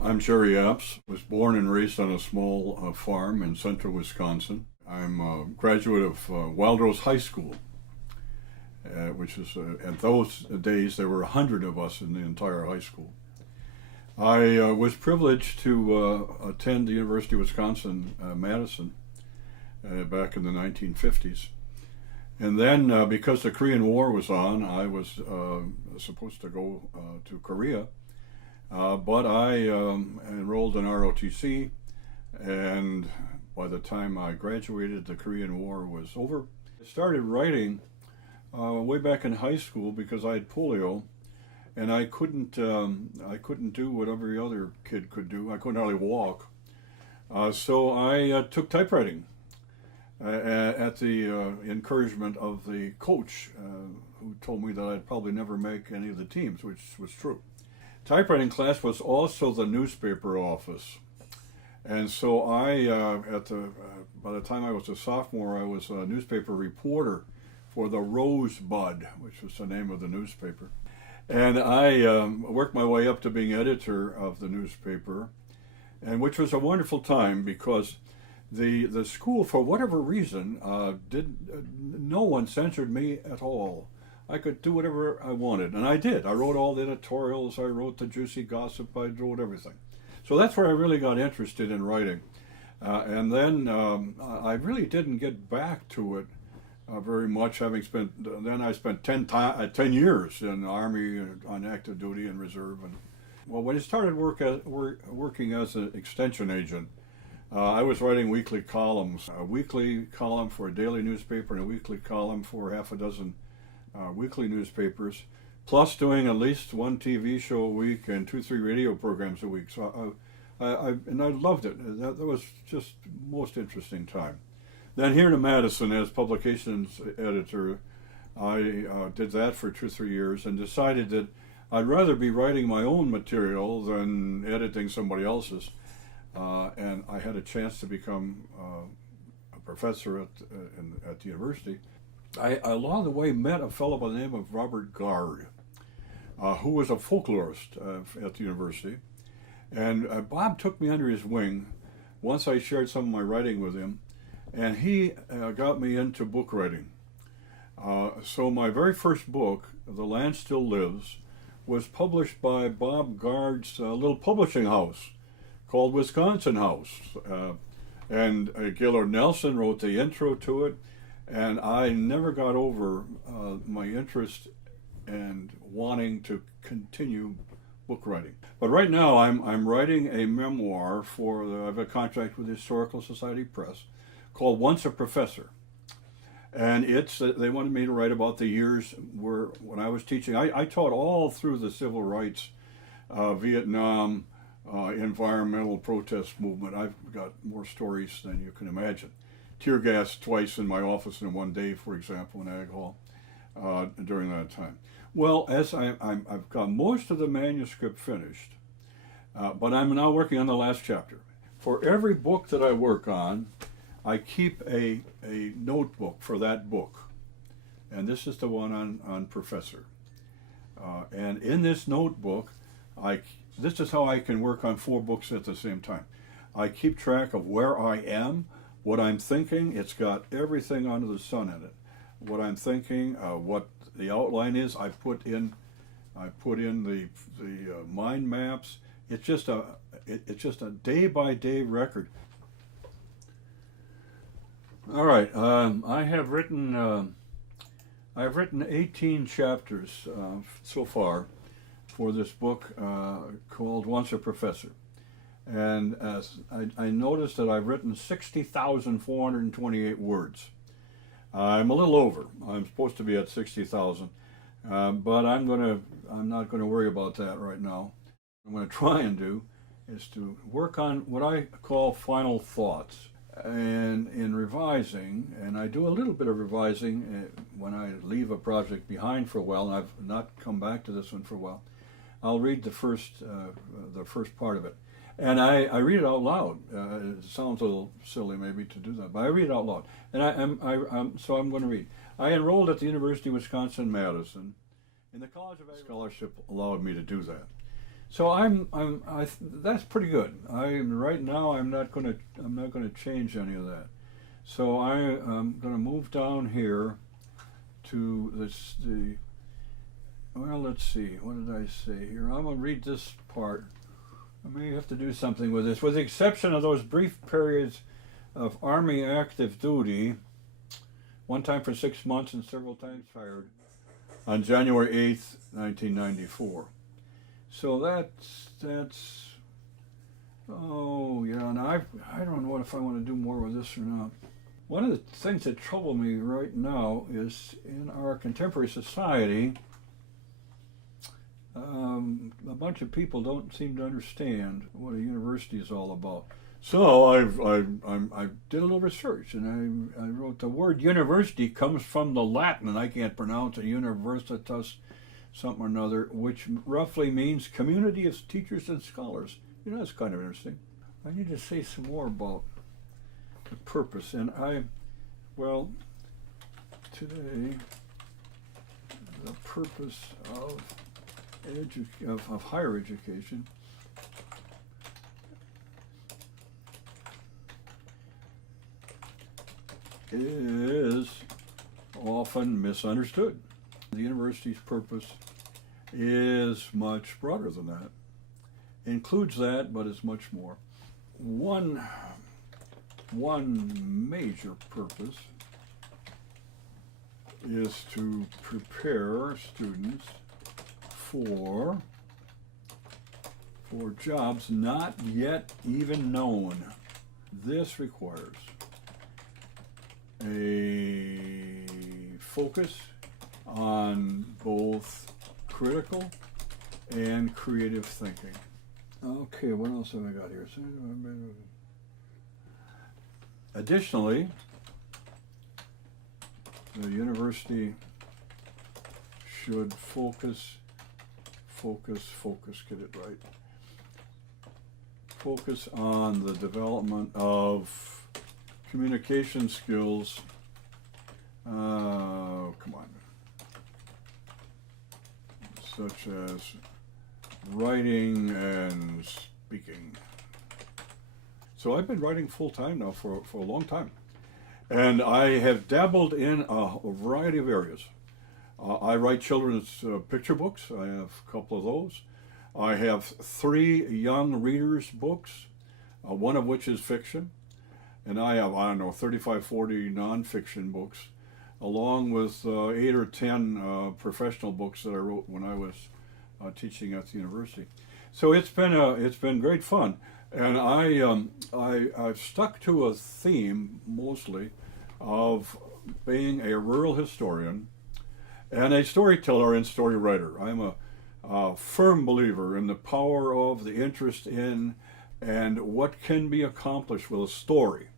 I'm Jerry Apps. Was born and raised on a small farm in central Wisconsin. I'm a graduate of Wild Rose High School, which is, at those days, there were 100 of us in the entire high school. I was privileged to attend the University of Wisconsin, Madison, back in the 1950s. And then, because the Korean War was on, I was supposed to go to Korea. But I enrolled in ROTC, and by the time I graduated, the Korean War was over. I started writing way back in high school because I had polio, and I couldn't do what every other kid could do. I couldn't hardly walk, so I took typewriting at the encouragement of the coach, who told me that I'd probably never make any of the teams, which was true. Typewriting class was also the newspaper office, and so by the time I was a sophomore, I was a newspaper reporter for the Rosebud, which was the name of the newspaper, and I worked my way up to being editor of the newspaper, and which was a wonderful time because the school, for whatever reason, no one censored me at all. I could do whatever I wanted, and I did. I wrote all the editorials, I wrote the juicy gossip, I wrote everything. So that's where I really got interested in writing. And then I really didn't get back to it very much, having then I spent 10 years in the Army on active duty and reserve. And well, when I started working as an extension agent, I was writing weekly columns, a weekly column for a daily newspaper and a weekly column for half a dozen weekly newspapers, plus doing at least one TV show a week and 2-3 radio programs a week. So I loved it. That was just most interesting time. Then here to Madison as publications editor, I did that for 2-3 years and decided that I'd rather be writing my own material than editing somebody else's. And I had a chance to become a professor at the university. I along the way met a fellow by the name of Robert Gard, who was a folklorist at the university. And Bob took me under his wing once I shared some of my writing with him, and he got me into book writing. So my very first book, The Land Still Lives, was published by Bob Gard's little publishing house called Wisconsin House. And Gaylord Nelson wrote the intro to it. And I never got over my interest and wanting to continue book writing. But right now I'm writing a memoir I have a contract with the Historical Society Press called Once a Professor. And they wanted me to write about the years when I was teaching. I taught all through the civil rights, Vietnam, environmental protest movement. I've got more stories than you can imagine. Tear gas twice in my office in one day, for example, in Ag Hall, during that time. Well, as I've got most of the manuscript finished, but I'm now working on the last chapter. For every book that I work on, I keep a notebook for that book. And this is the one on Professor. And in this notebook, this is how I can work on 4 books at the same time. I keep track of where I am, what I'm thinking. It's got everything under the sun in it. What I'm thinking, what the outline is, I put in the mind maps. It's just a day-by-day record. All right, I've written 18 chapters so far for this book called Once a Professor. And as I noticed that I've written 60,428 words. I'm a little over. I'm supposed to be at 60,000, but I'm not going to worry about that right now. What I'm going to try and do is to work on what I call final thoughts. And in revising, and I do a little bit of revising when I leave a project behind for a while, and I've not come back to this one for a while, I'll read the first part of it. And I read it out loud. It sounds a little silly maybe to do that, but I read it out loud. And so I'm going to read. I enrolled at the University of Wisconsin-Madison, and the College of Agriculture scholarship allowed me to do that. So that's pretty good. Right now I'm not gonna change any of that. So I'm gonna move down here to well, let's see, what did I say here? I'm gonna read this part. I may have to do something with this. With the exception of those brief periods of Army active duty, one time for 6 months and several times fired, on January 8th, 1994. So that's oh yeah, and I don't know if I want to do more with this or not. One of the things that trouble me right now is in our contemporary society, a bunch of people don't seem to understand what a university is all about. So I did a little research, and I wrote the word university comes from the Latin, and I can't pronounce it, universitas something or another, which roughly means community of teachers and scholars. You know, that's kind of interesting. I need to say some more about the purpose, and well, today, the purpose of higher education is often misunderstood. The university's purpose is much broader than that. It includes that, but it's much more. One major purpose is to prepare students for jobs not yet even known. This requires a focus on both critical and creative thinking. Okay, what else have I got here? Additionally, the university should focus, get it right. Focus on the development of communication skills. Come on. Such as writing and speaking. So I've been writing full time now for a long time. And I have dabbled in a variety of areas. I write children's picture books. I have a couple of those. I have 3 young readers' books, one of which is fiction. And I have, 35, 40 nonfiction books, along with 8 or 10 professional books that I wrote when I was teaching at the university. So it's been great fun. And I've stuck to a theme, mostly, of being a rural historian and a storyteller and story writer. I'm a firm believer in the power of the interest in and what can be accomplished with a story.